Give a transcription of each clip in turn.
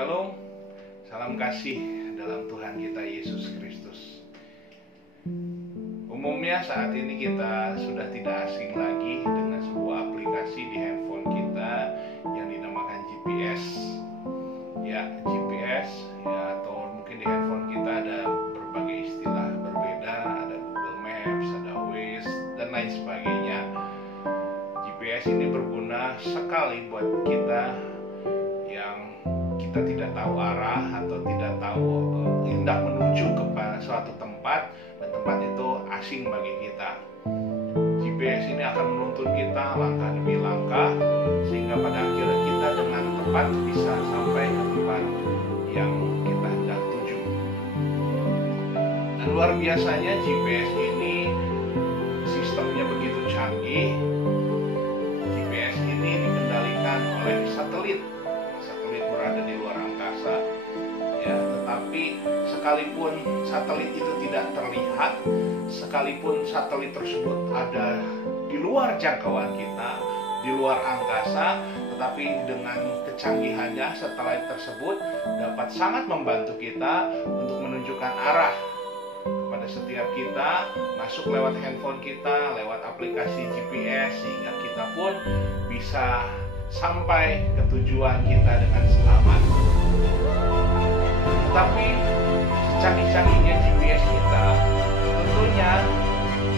Shalom, salam kasih dalam Tuhan kita Yesus Kristus. Umumnya saat ini kita sudah tidak asing lagi dengan sebuah aplikasi di handphone kita yang dinamakan GPS. Ya, GPS ya, atau mungkin di handphone kita ada berbagai istilah berbeda, ada Google Maps, ada Waze, dan lain sebagainya. GPS ini berguna sekali buat kita yang kita tidak tahu arah atau tidak tahu hendak menuju ke suatu tempat dan tempat itu asing bagi kita. GPS ini akan menuntun kita langkah demi langkah sehingga pada akhirnya kita dengan tepat bisa sampai ke tempat yang kita hendak tuju. Dan luar biasanya GPS ini sistemnya begitu canggih. GPS ini dikendalikan oleh satelit berada di luar angkasa ya, tetapi sekalipun satelit itu tidak terlihat, sekalipun satelit tersebut ada di luar jangkauan kita, di luar angkasa, tetapi dengan kecanggihannya satelit tersebut dapat sangat membantu kita untuk menunjukkan arah kepada setiap kita, masuk lewat handphone kita, lewat aplikasi GPS, sehingga kita pun bisa sampai ke tujuan kita dengan selamat. Tetapi secanggih-canggihnya GPS kita, tentunya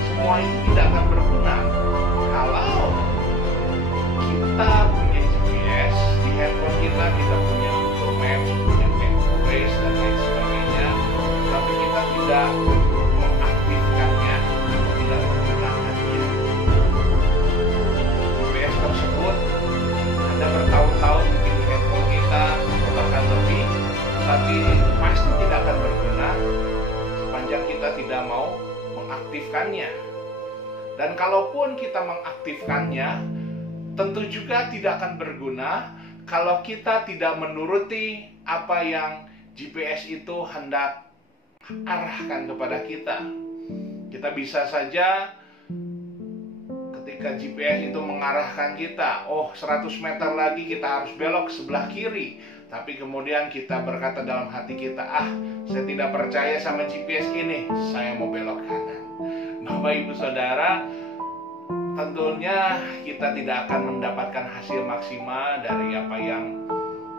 semua itu tidak akan berguna kalau kita punya GPS di handphone kita, kita punya Google Maps, punya Waze dan lain sebagainya, tapi kita tidak mengaktifkannya atau tidak menggunakannya. GPS tersebut ada bertahun-tahun mungkin di handphone kita atau bahkan lebih, tapi pasti tidak akan berguna sepanjang kita tidak mau mengaktifkannya. Dan kalaupun kita mengaktifkannya, tentu juga tidak akan berguna kalau kita tidak menuruti apa yang GPS itu hendak arahkan kepada kita. Kita bisa saja ketika GPS itu mengarahkan kita, 100 meter lagi kita harus belok sebelah kiri. Tapi kemudian kita berkata dalam hati kita, saya tidak percaya sama GPS ini, saya mau belok kanan. Bapak Ibu Saudara, tentunya kita tidak akan mendapatkan hasil maksimal dari apa yang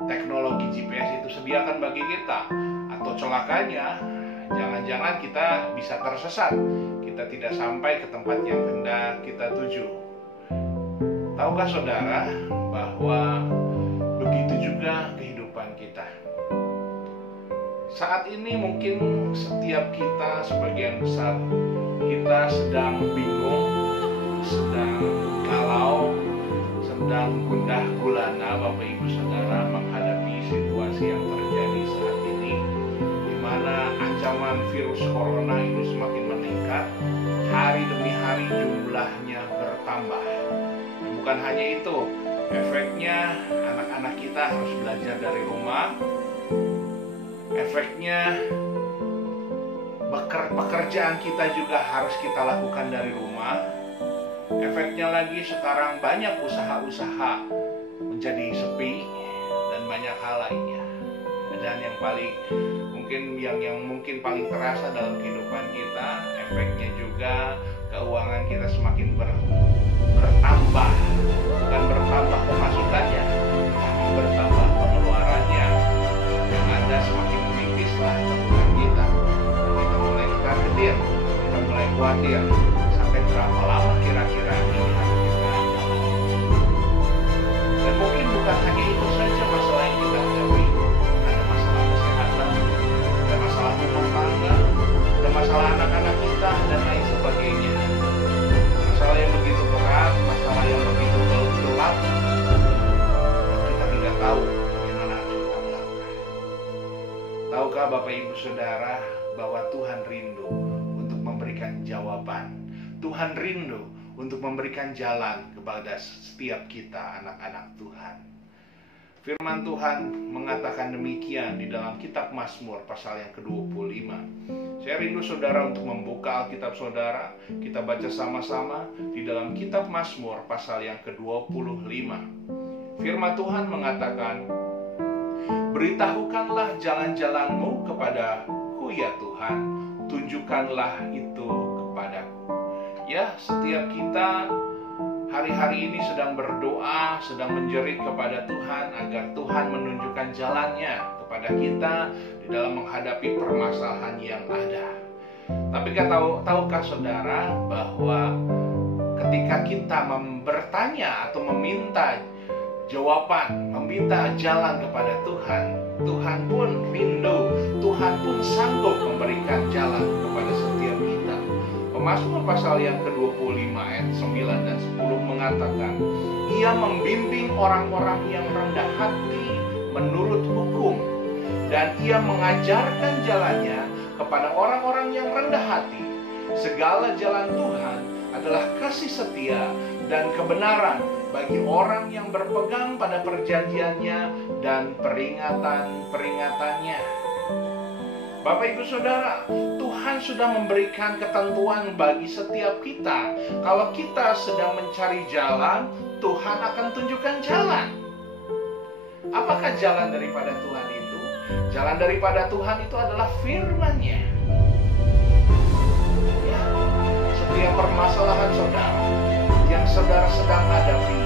teknologi GPS itu sediakan bagi kita. Atau celakanya, jangan-jangan kita bisa tersesat, kita tidak sampai ke tempat yang hendak kita tuju. Tahukah saudara bahwa begitu juga kehidupan kita? Saat ini mungkin setiap kita, sebagian besar kita sedang bingung, sedang galau, sedang gundah gulana Bapak Ibu Saudara menghadapi situasi yang terjadi saat ini, di mana ancaman virus corona ini semakin meningkat, hari demi hari jumlahnya bertambah. Dan bukan hanya itu, efeknya anak-anak kita harus belajar dari rumah, efeknya pekerjaan kita juga harus kita lakukan dari rumah, efeknya lagi sekarang banyak usaha-usaha menjadi sepi dan banyak hal lainnya. Dan yang paling mungkin paling terasa dalam kehidupan kita, efeknya juga keuangan kita semakin bertambah, bukan bertambah pemasukannya, tapi bertambah pengeluarannya. Yang ada semakin menipislah tabungan kita. Kita mulai ketar-ketir, kita mulai khawatir, sampai berapa lama kira-kira ini harus kita jalani. Dan mungkin bukan hanya itu saja masalah yang kita hadapi. Ada masalah kesehatan, ada masalah rumah tangga, ada masalah anak-anak kita, dan lain sebagainya. Masalah yang begitu berat, masalah yang begitu gelap, kita tidak tahu bagaimana harus kita melangkah. Tahukah Bapak Ibu Saudara bahwa Tuhan rindu untuk memberikan jawaban. Tuhan rindu untuk memberikan jalan kepada setiap kita anak-anak Tuhan. Firman Tuhan mengatakan demikian di dalam kitab Mazmur pasal yang ke-25. Saya rindu saudara untuk membuka Alkitab saudara. Kita baca sama-sama di dalam kitab Mazmur pasal yang ke-25. Firman Tuhan mengatakan, Beritahukanlah jalan-jalanmu kepadaku ya Tuhan, tunjukkanlah itu kepadaku. Ya, setiap kita hari-hari ini sedang berdoa, sedang menjerit kepada Tuhan agar Tuhan menunjukkan jalannya kepada kita di dalam menghadapi permasalahan yang ada. Tapi tahukah saudara bahwa ketika kita bertanya atau meminta jawaban, meminta jalan kepada Tuhan, Tuhan pun rindu, Tuhan pun sanggup memberikan jalan kepada setiap kita. Mazmur pasal yang ke-25 ayat 9 dan 10 mengatakan, Ia membimbing orang-orang yang rendah hati menurut hukum, dan Ia mengajarkan jalannya kepada orang-orang yang rendah hati. Segala jalan Tuhan adalah kasih setia dan kebenaran bagi orang yang berpegang pada perjanjiannya dan peringatan-peringatannya. Bapak Ibu Saudara, Tuhan sudah memberikan ketentuan bagi setiap kita. Kalau kita sedang mencari jalan, Tuhan akan tunjukkan jalan. Apakah jalan daripada Tuhan itu? Jalan daripada Tuhan itu adalah firman-Nya. Ya, setiap permasalahan saudara yang saudara sedang hadapi,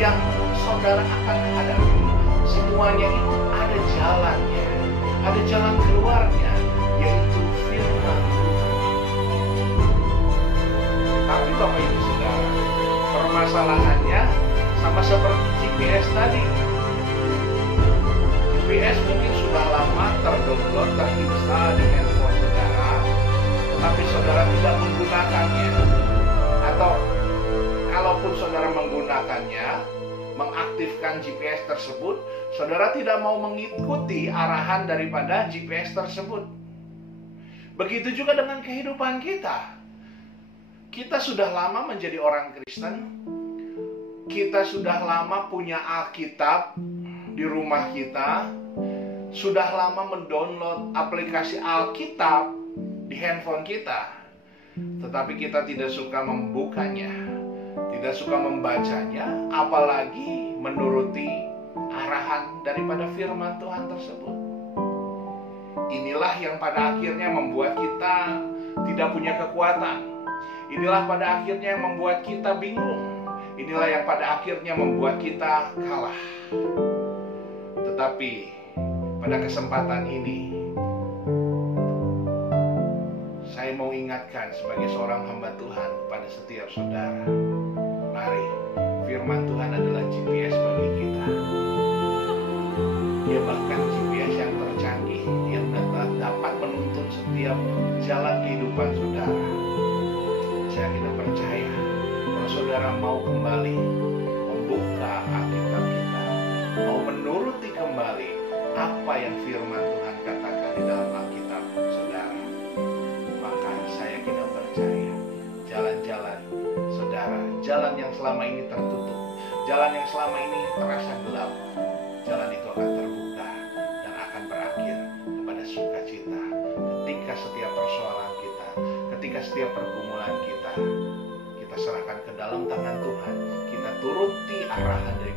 yang saudara akan hadapi, semuanya itu ada jalannya, ada jalan keluarnya, yaitu firman Tuhan. Tapi Bapak Ibu Saudara, permasalahannya sama seperti GPS tadi. GPS mungkin sudah lama terdownload, terinstall di handphone saudara, tetapi saudara tidak menggunakannya. Atau kalaupun saudara menggunakannya, mengaktifkan GPS tersebut, saudara tidak mau mengikuti arahan daripada GPS tersebut. Begitu juga dengan kehidupan kita. Kita sudah lama menjadi orang Kristen. Kita sudah lama punya Alkitab di rumah kita. Sudah lama mendownload aplikasi Alkitab di handphone kita. Tetapi kita tidak suka membukanya, tidak suka membacanya, apalagi menuruti arahan daripada firman Tuhan tersebut. Inilah yang pada akhirnya membuat kita tidak punya kekuatan. Inilah pada akhirnya yang membuat kita bingung. Inilah yang pada akhirnya membuat kita kalah. Tetapi pada kesempatan ini, saya mau ingatkan sebagai seorang hamba Tuhan kepada setiap saudara. Mari, firman Tuhan adalah GPS bagi kita. Dia bahkan GPS yang tercanggih, yang dapat menuntun setiap jalan kehidupan saudara. Saya tidak percaya kalau saudara mau kembali membuka Alkitab kita, mau menuruti kembali apa yang firman Tuhan katakan di dalam Alkitab saudara, maka saya tidak percaya jalan-jalan saudara, jalan yang selama ini tertutup, jalan yang selama ini terasa gelap, jalan itu akan terbuka dan akan berakhir kepada sukacita. Ketika setiap persoalan kita, ketika setiap pergumulan kita serahkan ke dalam tangan Tuhan, kita turuti arahan dari